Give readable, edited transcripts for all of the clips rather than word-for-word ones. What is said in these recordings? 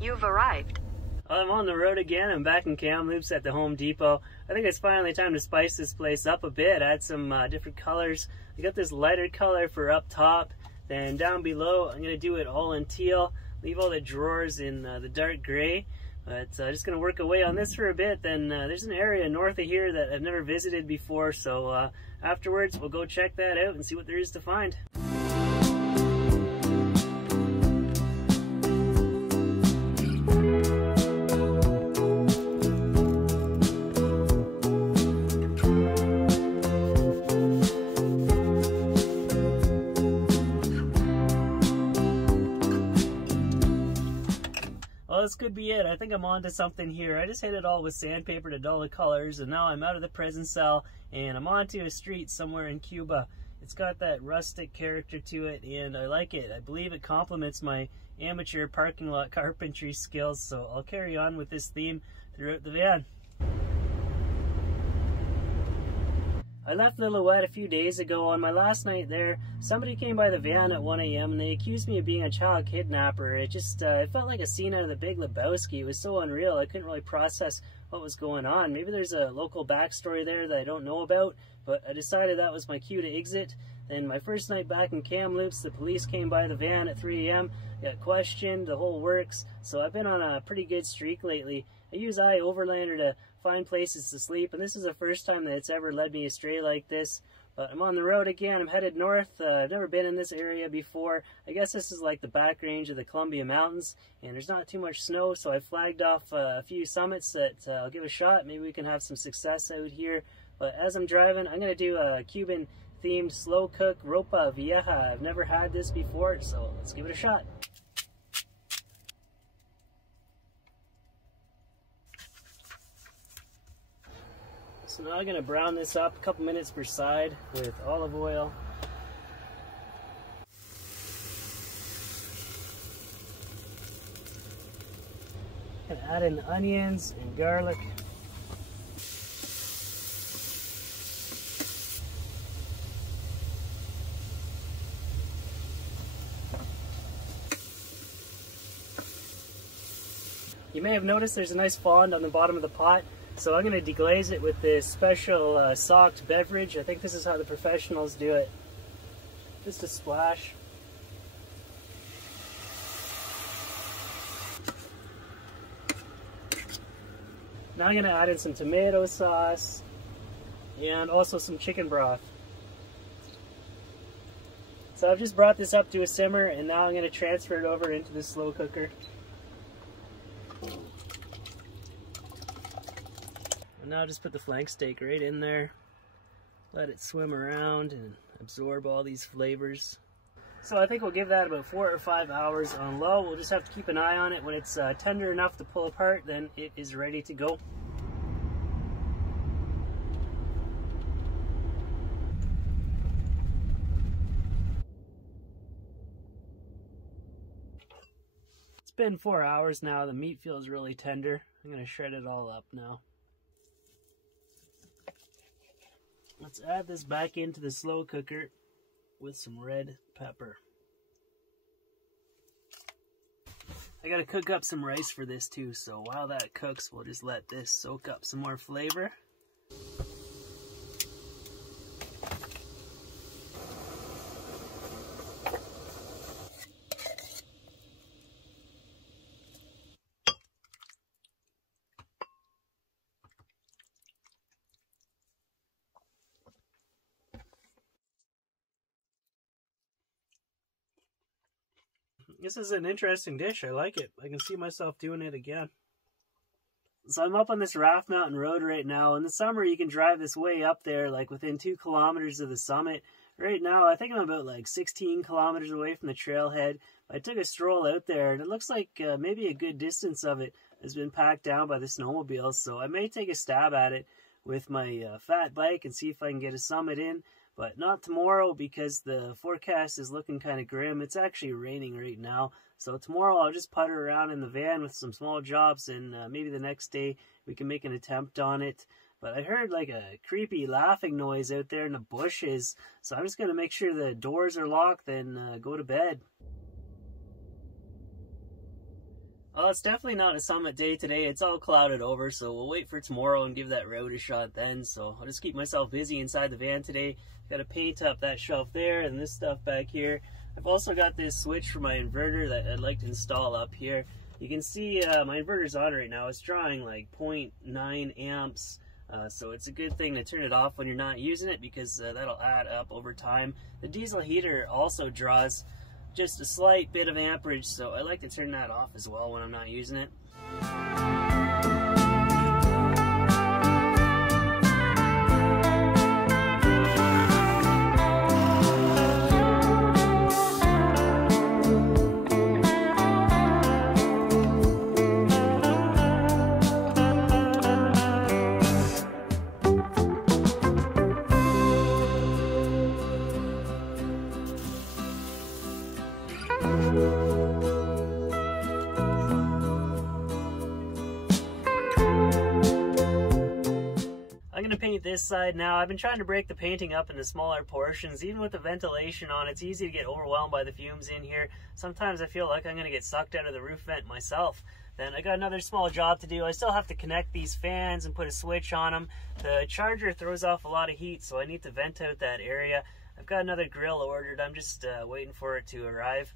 You've arrived. I'm on the road again. I'm back in Kamloops at the Home Depot. I think it's finally time to spice this place up a bit. Add some different colors. I got this lighter color for up top. Then down below, I'm going to do it all in teal. Leave all the drawers in the dark gray. But just going to work away on this for a bit. Then there's an area north of here that I've never visited before. So afterwards, we'll go check that out and see what there is to find. Well, this could be it. I think I'm onto something here. I just hit it all with sandpaper to dull the colors, and now I'm out of the prison cell, and I'm onto a street somewhere in Cuba. It's got that rustic character to it, and I like it. I believe it complements my amateur parking lot carpentry skills, so I'll carry on with this theme throughout the van. I left Lillooet a few days ago. On my last night there, somebody came by the van at 1 a.m. and they accused me of being a child kidnapper. It just it felt like a scene out of The Big Lebowski. It was so unreal. I couldn't really process what was going on. Maybe there's a local backstory there that I don't know about, but I decided that was my cue to exit. Then my first night back in Kamloops, the police came by the van at 3 a.m., got questioned, the whole works. So I've been on a pretty good streak lately. I use iOverlander to find places to sleep, and this is the first time that it's ever led me astray like this. But I'm on the road again. I'm headed north. I've never been in this area before. I guess this is like the back range of the Columbia Mountains, and there's not too much snow, so I flagged off a few summits that I'll give a shot. Maybe we can have some success out here. But as I'm driving, I'm going to do a Cuban themed slow cook Ropa Vieja. I've never had this before, so let's give it a shot. So now I'm going to brown this up a couple minutes per side with olive oil. And add in the onions and garlic. You may have noticed there's a nice fond on the bottom of the pot. So I'm going to deglaze it with this special socked beverage. I think this is how the professionals do it. Just a splash. Now I'm going to add in some tomato sauce and also some chicken broth. So I've just brought this up to a simmer, and now I'm going to transfer it over into the slow cooker. And now just put the flank steak right in there. Let it swim around and absorb all these flavors. So I think we'll give that about 4 or 5 hours on low. We'll just have to keep an eye on it. When it's tender enough to pull apart, then it is ready to go. It's been 4 hours now. The meat feels really tender. I'm going to shred it all up now. Let's add this back into the slow cooker with some red pepper. I gotta cook up some rice for this too, so while that cooks, we'll just let this soak up some more flavor. This is an interesting dish. I like it. I can see myself doing it again. So I'm up on this Raft Mountain Road right now. In the summer, you can drive this way up there, like within 2 kilometers of the summit. Right now, I think I'm about like 16 kilometers away from the trailhead. I took a stroll out there, and it looks like maybe a good distance of it has been packed down by the snowmobiles. So I may take a stab at it with my fat bike and see if I can get a summit in. but not tomorrow because the forecast is looking kind of grim. It's actually raining right now. So tomorrow I'll just putter around in the van with some small jobs, and maybe the next day we can make an attempt on it. But I heard like a creepy laughing noise out there in the bushes, so I'm just going to make sure the doors are locked and go to bed. Well, it's definitely not a summit day today. It's all clouded over, so we'll wait for tomorrow and give that road a shot then. So I'll just keep myself busy inside the van today. Got to paint up that shelf there and this stuff back here. I've also got this switch for my inverter that I'd like to install up here. You can see my inverter's on right now. It's drawing like 0.9 amps. So it's a good thing to turn it off when you're not using it, because that'll add up over time. The diesel heater also draws just a slight bit of amperage, so I like to turn that off as well when I'm not using it. I'm going to paint this side now. I've been trying to break the painting up into smaller portions. Even with the ventilation on, it's easy to get overwhelmed by the fumes in here. Sometimes I feel like I'm going to get sucked out of the roof vent myself. Then I got another small job to do. I still have to connect these fans and put a switch on them. The charger throws off a lot of heat, so I need to vent out that area. I've got another grill ordered. I'm just waiting for it to arrive.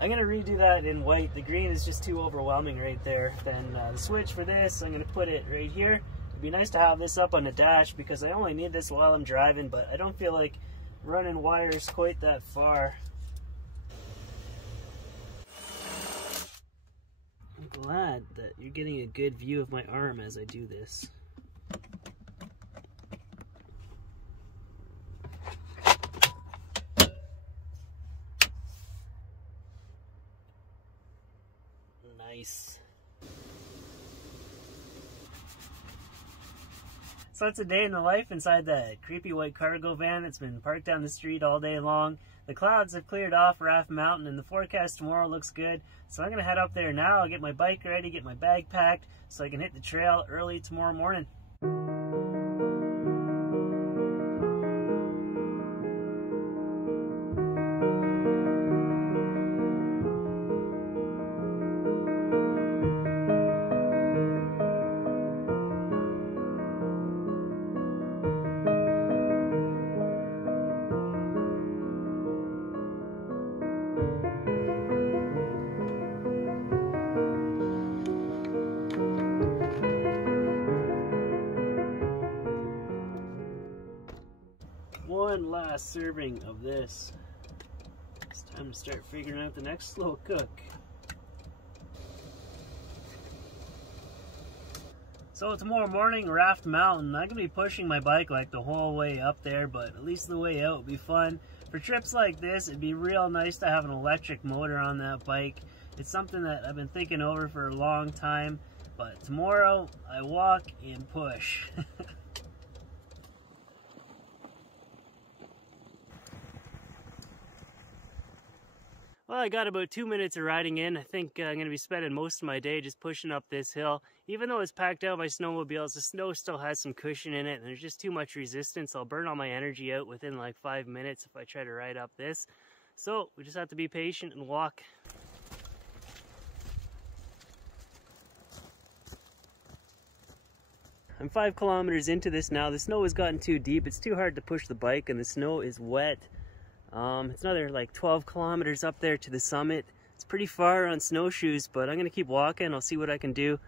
I'm going to redo that in white. The green is just too overwhelming right there. Then the switch for this, I'm going to put it right here. It'd be nice to have this up on the dash because I only need this while I'm driving, but I don't feel like running wires quite that far. I'm glad that you're getting a good view of my arm as I do this. Nice. So that's a day in the life inside that creepy white cargo van that's been parked down the street all day long. The clouds have cleared off Raft Mountain and the forecast tomorrow looks good. So I'm going to head up there now, get my bike ready, get my bag packed so I can hit the trail early tomorrow morning. One last serving of this. It's time to start figuring out the next slow cook. So tomorrow morning, Raft Mountain. I'm going to be pushing my bike like the whole way up there, but at least the way out will be fun. For trips like this, it'd be real nice to have an electric motor on that bike. It's something that I've been thinking over for a long time, but tomorrow I walk and push. Well, I got about 2 minutes of riding in. I think I'm going to be spending most of my day just pushing up this hill. Even though it's packed out by snowmobiles, the snow still has some cushion in it, and there's just too much resistance. I'll burn all my energy out within like 5 minutes if I try to ride up this. So we just have to be patient and walk. I'm 5 kilometers into this now. The snow has gotten too deep. It's too hard to push the bike, and the snow is wet. It's another like 12 kilometers up there to the summit. It's pretty far on snowshoes, but I'm going to keep walking. I'll see what I can do.